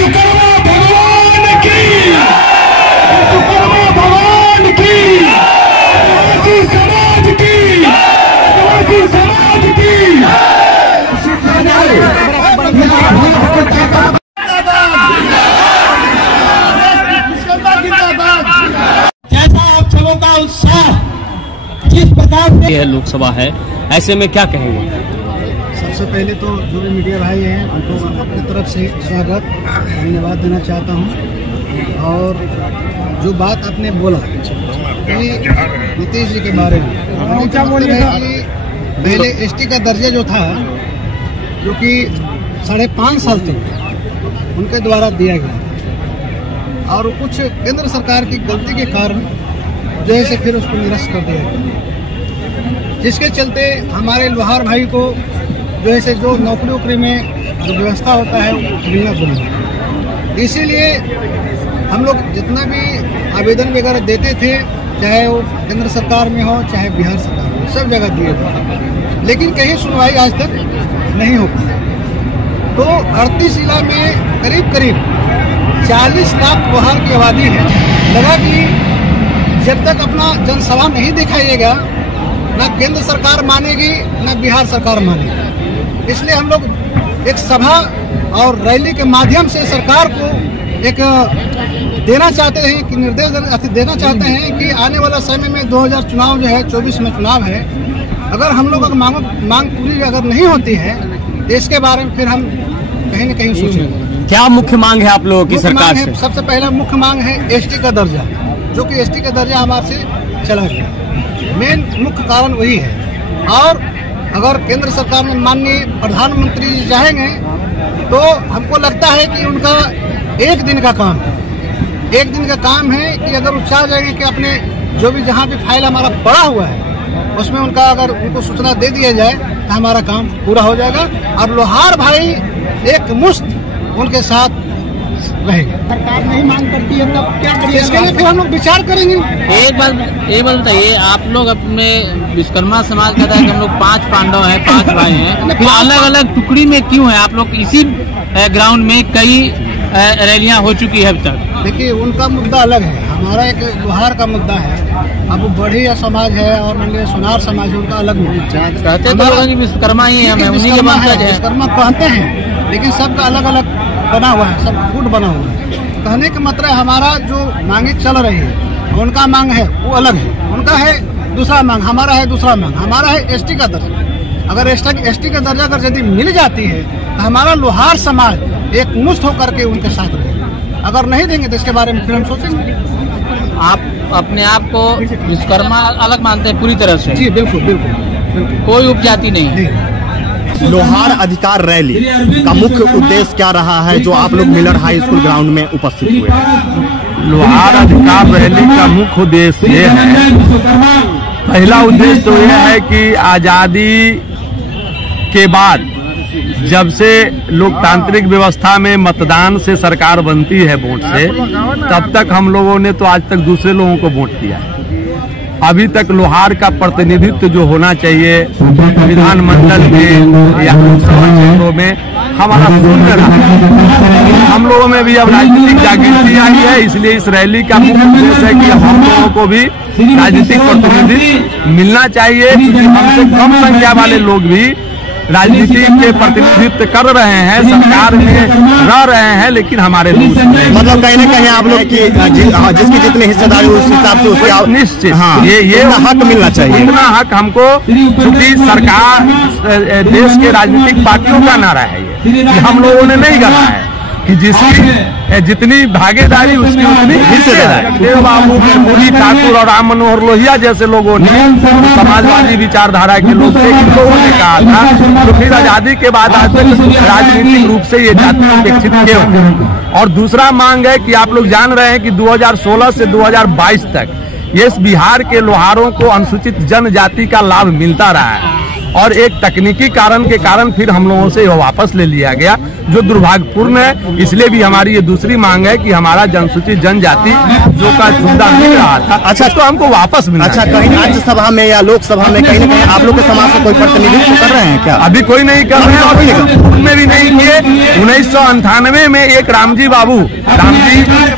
विश्वकर्मा भगवान की, विश्वकर्मा भगवान की, आदिवासी समाज की, आदिवासी समाज की। जैसा आप सबों का उत्साह जिस प्रकार से यह लोकसभा है, ऐसे में क्या कहेंगे? सबसे पहले तो जो भी मीडिया भाई हैं उनको अपनी तरफ से स्वागत धन्यवाद देना चाहता हूं। और जो बात आपने बोला कि नीतीश जी के बारे में, पहले एसटी का दर्जा जो था, जो कि 5.5 साल तक उनके द्वारा दिया गया, और कुछ केंद्र सरकार की गलती के कारण जो है फिर उसको निरस्त कर दिया गया, जिसके चलते हमारे लोहार भाई को जो है जो नौकरी वोकरी में जो व्यवस्था होता है मिलना बंद। इसीलिए हम लोग जितना भी आवेदन वगैरह देते थे, चाहे वो केंद्र सरकार में हो चाहे बिहार सरकार में, सब जगह दिए थे, लेकिन कहीं सुनवाई आज तक नहीं हो पाई। तो 38 जिला में करीब 40 लाख लोहार की आबादी है। लगा कि जब तक अपना जनसभा नहीं दिखाइएगा, न केंद्र सरकार मानेगी न बिहार सरकार मानेगी। इसलिए हम लोग एक सभा और रैली के माध्यम से सरकार को एक देना चाहते हैं कि निर्देश देना चाहते हैं कि आने वाला समय में 2000 चुनाव जो है, 24 में चुनाव है, अगर हम लोग मांग पूरी अगर नहीं होती है तो इसके बारे में फिर हम कहीं न कहीं सोचेंगे। क्या मुख्य मांग है आप लोगों की सरकार से? सबसे पहला मुख्य मांग है एसटी का दर्जा, जो कि एसटी का दर्जा हमारे से चला गया। मेन मुख्य कारण वही है। और अगर केंद्र सरकार में माननीय प्रधानमंत्री जी चाहेंगे तो हमको लगता है कि उनका एक दिन का काम है, कि अगर वो चाह जाएंगे कि अपने जो भी जहाँ भी फाइल हमारा पड़ा हुआ है उसमें उनका अगर उनको सूचना दे दिया जाए तो हमारा काम पूरा हो जाएगा और लोहार भाई एक मुश्त उनके साथ रहेगा। सरकार नहीं मांग करती है तब क्या करेंगे? इसके लिए फिर हम लोग विचार करेंगे। एक बात बताइए, आप लोग अपने विश्वकर्मा समाज का था कि हम लोग 5 पांडव हैं, 5 भाई हैं, फिर अलग अलग टुकड़ी में क्यों है? आप लोग इसी ग्राउंड में कई रैलियां हो चुकी है अब तक। देखिए, उनका मुद्दा अलग है, हमारा एक लोहार का मुद्दा है। अब बढ़िया समाज है और सोनार समाज है, उनका अलग मुद्दा है। कहते तो विश्वकर्मा ही है, विश्वकर्मा कहते हैं, लेकिन सबका अलग अलग बना हुआ है, सब गुट बना हुआ है। कहने का मतलब हमारा जो मांगे चल रही है, उनका मांग है वो अलग है, उनका है दूसरा मांग, हमारा है दूसरा मांग। हमारा है एसटी का दर्जा। अगर एसटी का दर्जा अगर यदि मिल जाती है तो हमारा लोहार समाज एक मुश्त होकर के उनके साथ रहेगा। अगर नहीं देंगे तो इसके बारे में फिर हम सोचेंगे। आप अपने आप को विश्वकर्मा अलग मानते हैं पूरी तरह से? जी बिल्कुल बिल्कुल, कोई उपजाति नहीं। लोहार अधिकार रैली का मुख्य उद्देश्य क्या रहा है जो आप लोग मिलर हाई स्कूल ग्राउंड में उपस्थित हुए? लोहार अधिकार रैली का मुख्य उद्देश्य ये है, पहला उद्देश्य तो यह है कि आजादी के बाद जब से लोकतांत्रिक व्यवस्था में मतदान से सरकार बनती है वोट से, तब तक हम लोगों ने तो आज तक दूसरे लोगों को वोट किया। अभी तक लोहार का प्रतिनिधित्व जो होना चाहिए विधानमंडल में या लोकसभा क्षेत्रों में हमारा शून्य रहा। हम लोगों में भी अब राजनीतिक जागृति आई है, इसलिए इस रैली का मुख्य उद्देश्य है कि हम लोगों को भी राजनीतिक प्रतिनिधित्व मिलना चाहिए, क्योंकि हमसे कम संख्या वाले लोग भी राजनीति के प्रतिनिधित्व कर रहे हैं, सरकार में रह रहे हैं, लेकिन हमारे मतलब कहीं न कहीं आप लोग की जिसकी जितनी हिस्सेदारी उस हिसाब से उसके निश्चित हाँ, ये हक मिलना चाहिए। इतना हक हमको, क्योंकि सरकार देश के राजनीतिक पार्टियों का नारा है ये हम लोगों ने नहीं कहा है कि जिसकी जितनी भागीदारी उसकी उतनी हिस्सेदारी। देव बाबू, मुरली ठाकुर और राम मनोहर लोहिया जैसे लोगों ने, समाजवादी विचारधारा के लोग थे, इन लोगों ने कहा था, तो फिर आजादी के बाद आज तक राजनीतिक रूप से ये जाति उपेक्षित क्यों? और दूसरा मांग है कि आप लोग जान रहे हैं कि 2016 से 2022 तक ये बिहार के लोहारों को अनुसूचित जनजाति का लाभ मिलता रहा है। और एक तकनीकी कारण के कारण फिर हम लोगों से वापस ले लिया गया, जो दुर्भाग्यपूर्ण है। इसलिए भी हमारी ये दूसरी मांग है कि हमारा जनसूचित जनजाति जो का सुविधा मिल रहा था, अच्छा तो हमको वापस मिला। अच्छा, कहीं राज्यसभा में या लोकसभा में कहीं न कहीं आप लोग के समाज से कोई प्रतिनिधित्व कर रहे हैं क्या? अभी कोई नहीं कर रहे हैं और उनमें भी नहीं किए। 1998 में एक रामजी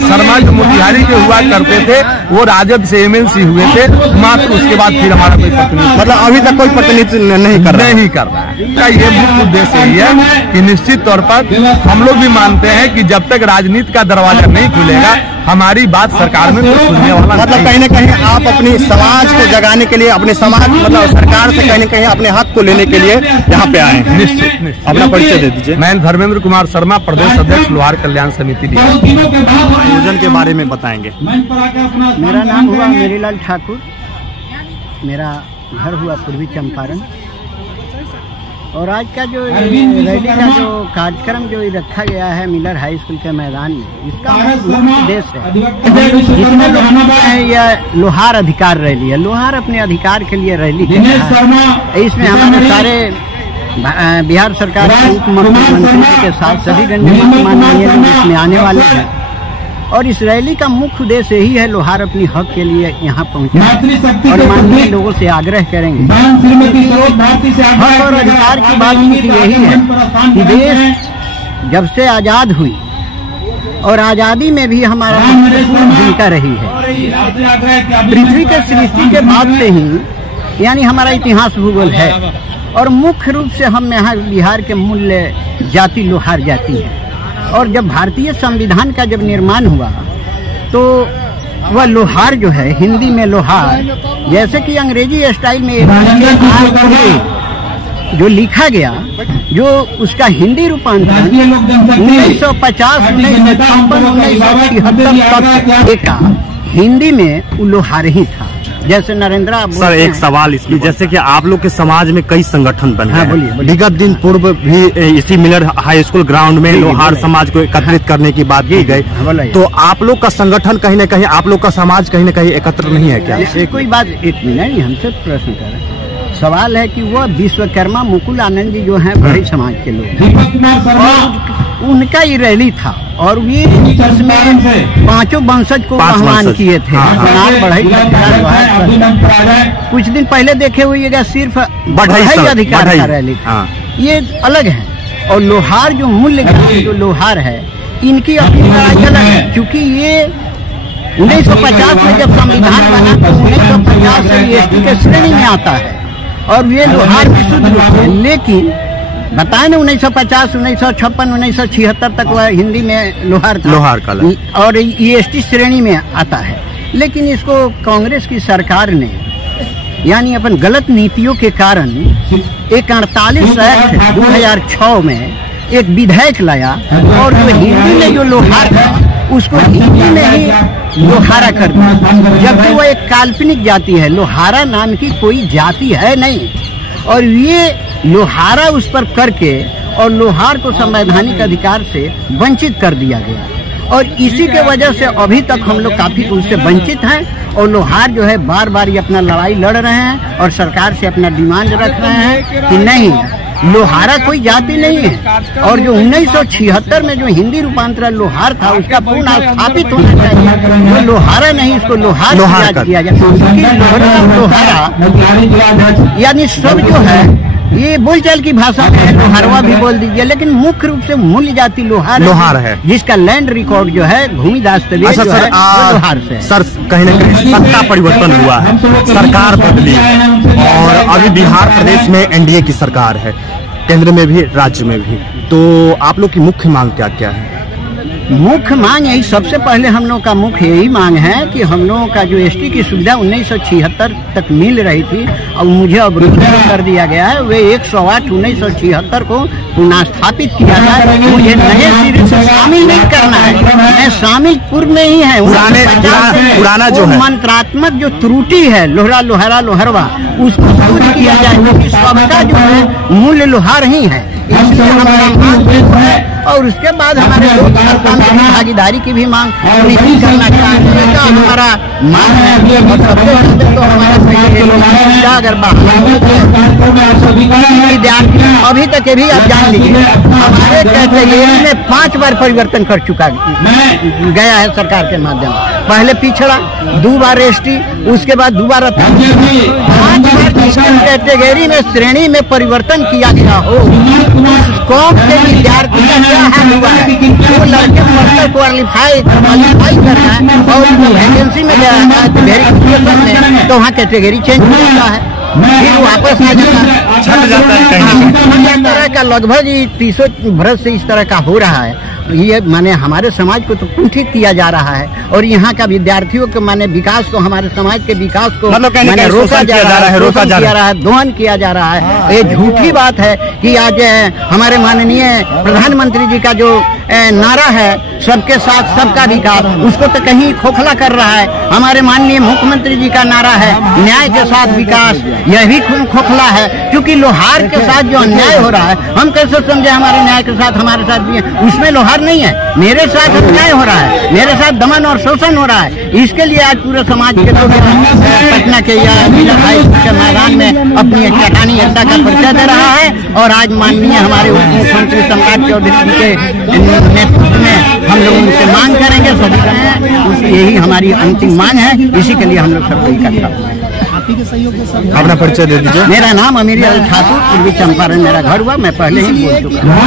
शर्मा जो मोतिहारी के हुआ करते थे, वो राजद से MLC हुए थे, मात्र उसके बाद फिर हमारा कोई प्रतिनिधित्व, मतलब अभी तक कोई प्रतिनिधित्व नहीं कर रहा है। ये मुख्य उद्देश्य यही है कि निश्चित तौर पर हम लोग भी मानते हैं कि जब तक राजनीति का दरवाजा नहीं खुलेगा, हमारी बात सरकार में तो सुनने वाला मतलब कहीं न कहीं आप अपनी समाज को जगाने के लिए, अपने समाज मतलब सरकार से कहीं न कहीं अपने हक को लेने के लिए यहाँ पे आए हैं। निश्चित। अपना परिचय दे दीजिए। मैं धर्मेंद्र कुमार शर्मा, प्रदेश अध्यक्ष लोहार कल्याण समिति। आयोजन के बारे में बताएंगे। मेरा नाम हुआ मेरीलाल ठाकुर, मेरा घर हुआ पूर्वी चंपारण, और आज का जो रैली का जो कार्यक्रम जो रखा गया है मिलर हाई स्कूल के मैदान में, इसका मुख्य उद्देश्य है, जितने लोग हैं यह लोहार अधिकार रैली है। लोहार अपने अधिकार के लिए रैली कर रहा है। इसमें हमारे सारे बिहार सरकार के उप मुख्यमंत्री के साथ सभी गणमान्य माननीय लोग इसमें आने वाले हैं, और इस रैली का मुख्य उद्देश्य यही है, लोहार अपनी हक के लिए यहाँ पहुँचे और माननीय लोगों से आग्रह करेंगे। हक और अधिकार की बात यही है कि देश जब से आजाद हुई और आजादी में भी हमारा महत्वपूर्ण भूमिका रही है। पृथ्वी के सृष्टि के बाद से ही यानी हमारा इतिहास भूगोल है, और मुख्य रूप से हम यहाँ बिहार के मूल्य जाति लोहार जाति है। और जब भारतीय संविधान का जब निर्माण हुआ तो वह लोहार जो है, हिंदी में लोहार, जैसे कि अंग्रेजी स्टाइल में जो लिखा गया, जो उसका हिंदी रूपांतरण 1950, 1956, 1976 तक का हिंदी में वो लोहार ही था। जैसे नरेंद्र सर, एक सवाल इसमें, जैसे कि आप लोग के समाज में कई संगठन बने हैं, विगत दिन पूर्व भी इसी मिलर हाई स्कूल ग्राउंड में लोहार समाज को एकत्रित करने की बात की गई, तो आप लोग का संगठन कहीं न कहीं, आप लोग का समाज कहीं न कहीं एकत्र नहीं है क्या? कोई बात एक नहीं, हमसे प्रश्न कर रहे हैं। सवाल है कि वह विश्वकर्मा मुकुल आनंद जी जो हैं बड़े समाज के लोग, उनका ही रैली था, और वे इसमें 5 वंशज को आह्वान किए थे। कुछ दिन पहले देखे हुए सिर्फ बढ़ई अधिकार का रैली था, ये अलग है। और लोहार जो मूल्य जो लोहार है, इनकी अपनी लड़ाई अलग है, क्योंकि ये 1950 में जब संविधान बना तो 1950 से ST के श्रेणी में आता है, और ये लोहार विशुद्ध रूप है। लेकिन बताए ना 1950, 1956, 1976 तक वह हिंदी में लोहार था, लोहार का, और ये ST श्रेणी में आता है। लेकिन इसको कांग्रेस की सरकार ने यानी अपन गलत नीतियों के कारण एक 48 एक्ट 2006 में एक विधेयक लाया, और जो हिंदी में जो लोहार था उसको हिंदी में ही लोहारा कर दिया, जबकि वह एक काल्पनिक जाति है। लोहारा नाम की कोई जाति है नहीं, और ये लोहारा उस पर करके और लोहार को संवैधानिक अधिकार से वंचित कर दिया गया, और इसी के वजह से अभी तक हम लोग काफी उससे वंचित हैं। और लोहार जो है बार बार ये अपना लड़ाई लड़ रहे हैं और सरकार से अपना डिमांड रख रहे हैं कि नहीं, लोहारा कोई जाति नहीं है, और जो 1976 में जो हिंदी रूपांतरण लोहार था उसका पुनः स्थापित होना चाहिए। जो लोहारा नहीं, इसको लोहार किया जाए, क्योंकि लोहारा यानी सब जो है ये बोलचाल की भाषा में है, लोहारवा भी बोल दीजिए, लेकिन मुख्य रूप से मूल जाति लोहार है, जिसका लैंड रिकॉर्ड जो है भूमि दस्तावेज अच्छा, जो है लोहार से। सर, कहीं न कहीं सत्ता परिवर्तन हुआ है, सरकार बदली, और अभी बिहार प्रदेश में NDA की सरकार है, केंद्र में भी राज्य में भी, तो आप लोग की मुख्य मांग क्या क्या है? मुख्य मांग यही, सबसे पहले हम लोग का मुख्य यही मांग है कि हम लोगों का जो ST की सुविधा 1976 तक मिल रही थी और मुझे अवरुद्ध कर दिया गया है, वे 108 1976 को पुनः स्थापित किया जाए। मुझे नए सिरे से शामिल नहीं करना है, मैं शामिल पूर्व में ही है। पुराना जो है मंत्रात्मक जो त्रुटि है, लोहरा लोहारा लोहरवा, उसको शुद्ध किया जाए, क्योंकि सबका जो है मूल्य लोहार ही है। इसलिए हमारा मांग है और उसके बाद हमारे लोकतांत्रिक भागीदारी की भी मांग सुनिश्चित करना चाहिए। तो हमारा मांग है और सबसे पहले तो हमारा अगर विद्यार्थी अभी तक ये भी आप जान लीजिए हमारे कैटेगरी में 5 बार परिवर्तन कर चुका गया है सरकार के माध्यम से। पहले पिछड़ा, 2 बार एसटी, उसके बाद दोबारा 5 बार कैटेगरी में श्रेणी में परिवर्तन किया गया हो। कौन के विद्यार्थी का क्या हाल हुआ है? वो लड़के मास्टर क्वालिफाई करना है और वैकेंसी में गया है वेरिफिकेशन में, तो वहाँ कैटेगरी चेंज हो जाता है, फिर वापस आ जाता है, छट जाता है। इस तरह का लगभग 30 वर्ष से इस तरह का हो रहा है। ये माने हमारे समाज को तो कुंठित किया जा रहा है और यहाँ का विद्यार्थियों के माने विकास को, हमारे समाज के विकास को माने रोका जा रहा है, दोहन किया जा रहा है। ये झूठी बात है कि आज हमारे माननीय प्रधानमंत्री जी का जो नारा है सबके साथ सबका विकास, उसको तो कहीं खोखला कर रहा है। हमारे माननीय मुख्यमंत्री जी का नारा है न्याय के साथ विकास, यह भी खोखला है क्योंकि लोहार के साथ जो अन्याय हो रहा है, हम कैसे समझे हमारे न्याय के साथ हमारे साथ भी है, उसमें लोहार नहीं है, मेरे साथ अन्याय हो रहा है, मेरे साथ दमन और शोषण हो रहा है। इसके लिए आज पूरे समाज के लोग पटना के या के मैदान में अपनी चटानी एकता का परिचय दे रहा है और आज माननीय हमारे उप मुख्यमंत्री सम्राट चौधरी के नेतृत्व में हम लोग उनसे मांग करेंगे, सभी करेंगे, यही हमारी अंतिम मांग है। इसी के लिए हम लोग सबको इकट्ठा हुए हैं। अपना परिचय दे दीजिए। मेरा नाम अमीर अली ठाकुर, पूर्वी चंपारण मेरा घर हुआ, मैं पहले ही बोल चुका हूँ।